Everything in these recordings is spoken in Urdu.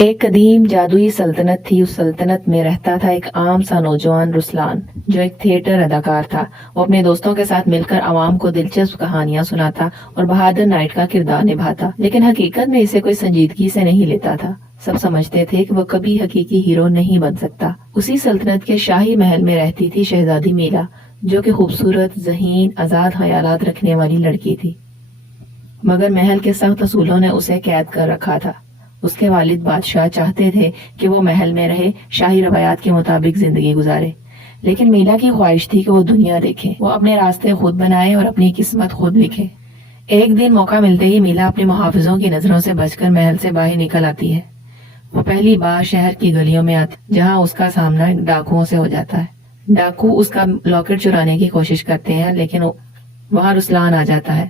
ایک قدیم جادوئی سلطنت تھی. اس سلطنت میں رہتا تھا ایک عام سا نوجوان رسلان جو ایک تھیٹر اداکار تھا. وہ اپنے دوستوں کے ساتھ مل کر عوام کو دلچسپ کہانیاں سناتا اور بہادر نائٹ کا کردار نبھاتا، لیکن حقیقت میں اسے کوئی سنجیدگی سے نہیں لیتا تھا. سب سمجھتے تھے کہ وہ کبھی حقیقی ہیرو نہیں بن سکتا. اسی سلطنت کے شاہی محل میں رہتی تھی شہزادی میلا، جو کہ خوبصورت، ذہین، آزاد خیالات رکھنے والی لڑکی تھی. مگر محل کے سخت اصولوں نے اسے قید کر رکھا تھا. اس کے والد بادشاہ چاہتے تھے کہ وہ محل میں رہے، شاہی روایات کے مطابق زندگی گزارے، لیکن میلا کی خواہش تھی کہ وہ دنیا دیکھے، وہ اپنے راستے خود بنائے اور اپنی قسمت خود لکھے. ایک دن موقع ملتے ہی میلا اپنے محافظوں کی نظروں سے بچ کر محل سے باہر نکل آتی ہے. وہ پہلی بار شہر کی گلیوں میں آتی جہاں اس کا سامنا ڈاکوؤں سے ہو جاتا ہے. ڈاکو اس کا لاکٹ چرانے کی کوشش کرتے ہیں، لیکن وہاں رسلان آ جاتا ہے.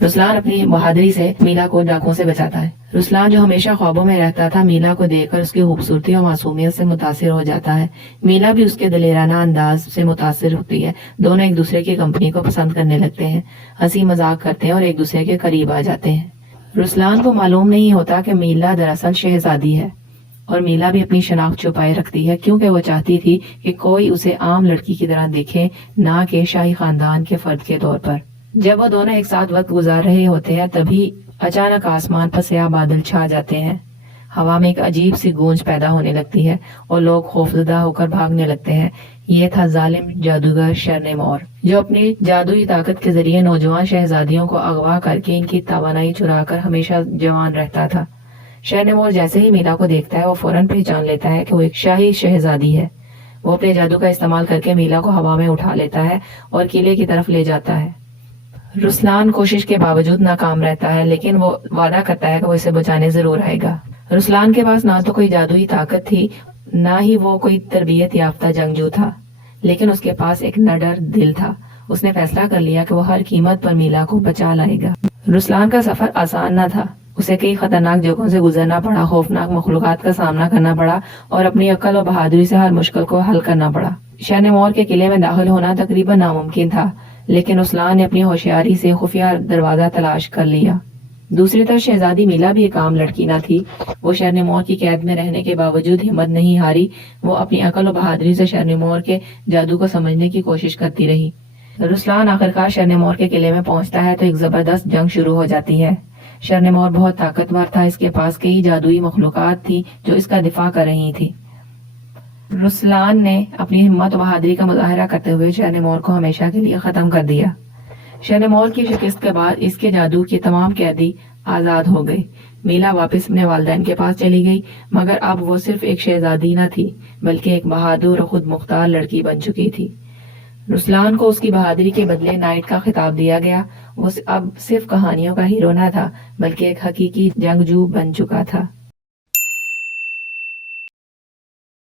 رسلان اپنی بہادری سے میلا کو ڈاکوؤں سے بچاتا ہے. رسلان جو ہمیشہ خوابوں میں رہتا تھا، میلا کو دیکھ کر اس کی خوبصورتی اور معصومیت سے متاثر ہو جاتا ہے. میلا بھی اس کے دلیرانہ انداز سے متاثر ہوتی ہے. دونوں ایک دوسرے کی کمپنی کو پسند کرنے لگتے ہیں، ہنسی مذاق کرتے ہیں اور ایک دوسرے کے قریب آ جاتے ہیں. رسلان کو معلوم نہیں ہوتا کہ میلا دراصل شہزادی ہے، اور میلا بھی اپنی شناخت چھپائے رکھتی ہے کیونکہ وہ چاہتی تھی کہ کوئی اسے عام لڑکی کی طرح دیکھے، نہ کہ شاہی خاندان کے فرد کے طور پر. جب وہ دونوں ایک ساتھ وقت گزار رہے ہوتے ہیں، تبھی اچانک آسمان پر سیاہ بادل چھا جاتے ہیں. ہوا میں ایک عجیب سی گونج پیدا ہونے لگتی ہے اور لوگ خوفزدہ ہو کر بھاگنے لگتے ہیں. یہ تھا ظالم جادوگر شرنیمور، جو اپنی جادوئی طاقت کے ذریعے نوجوان شہزادیوں کو اغوا کر کے ان کی توانائی چرا کر ہمیشہ جوان رہتا تھا. شرنیمور جیسے ہی میلا کو دیکھتا ہے، وہ فوراً پہچان لیتا ہے کہ وہ ایک شاہی شہزادی ہے. وہ اپنے جادو کا استعمال کر کے میلا کو ہوا میں اٹھا لیتا ہے اور قلعے کی طرف لے جاتا ہے. رسلان کوشش کے باوجود ناکام رہتا ہے، لیکن وہ وعدہ کرتا ہے کہ وہ اسے بچانے ضرور آئے گا. رسلان کے پاس نہ تو کوئی جادوئی طاقت تھی، نہ ہی وہ کوئی تربیت یافتہ جنگجو تھا، لیکن اس کے پاس ایک نڈر دل تھا. اس نے فیصلہ کر لیا کہ وہ ہر قیمت پر میلا کو بچا لائے گا. رسلان کا سفر آسان نہ تھا. اسے کئی خطرناک جگہوں سے گزرنا پڑا، خوفناک مخلوقات کا سامنا کرنا پڑا اور اپنی عقل و بہادری سے ہر مشکل کو حل کرنا پڑا. شرنیمور کے قلعے میں داخل ہونا تقریباً ناممکن تھا، لیکن رسلان نے اپنی ہوشیاری سے خفیہ دروازہ تلاش کر لیا. دوسری طرف شہزادی میلا بھی ایک عام لڑکی نہ تھی. وہ شرنیمور کی قید میں رہنے کے باوجود ہمت نہیں ہاری. وہ اپنی عقل و بہادری سے شرنیمور کے جادو کو سمجھنے کی کوشش کرتی رہی. رسلان آخرکار شرنیمور کے قلعے میں پہنچتا ہے تو ایک زبردست جنگ شروع ہو جاتی ہے. شرنیمور بہت طاقتور تھا، اس کے پاس کئی جادوئی مخلوقات تھی جو اس کا دفاع کر رہی تھی. رسلان نے اپنی ہمت و بہادری کا مظاہرہ کرتے ہوئے شرنیمور کو ہمیشہ کے لیے ختم کر دیا. شرنیمور کی شکست کے بعد اس کے جادو کے تمام قیدی آزاد ہو گئے. میلا واپس اپنے والدین کے پاس چلی گئی، مگر اب وہ صرف ایک شہزادی نہ تھی بلکہ ایک بہادر اور خود مختار لڑکی بن چکی تھی. رسلان کو اس کی بہادری کے بدلے نائٹ کا خطاب دیا گیا. وہ اب صرف کہانیوں کا ہیرو نہ تھا بلکہ ایک حقیقی جنگجو بن چکا تھا.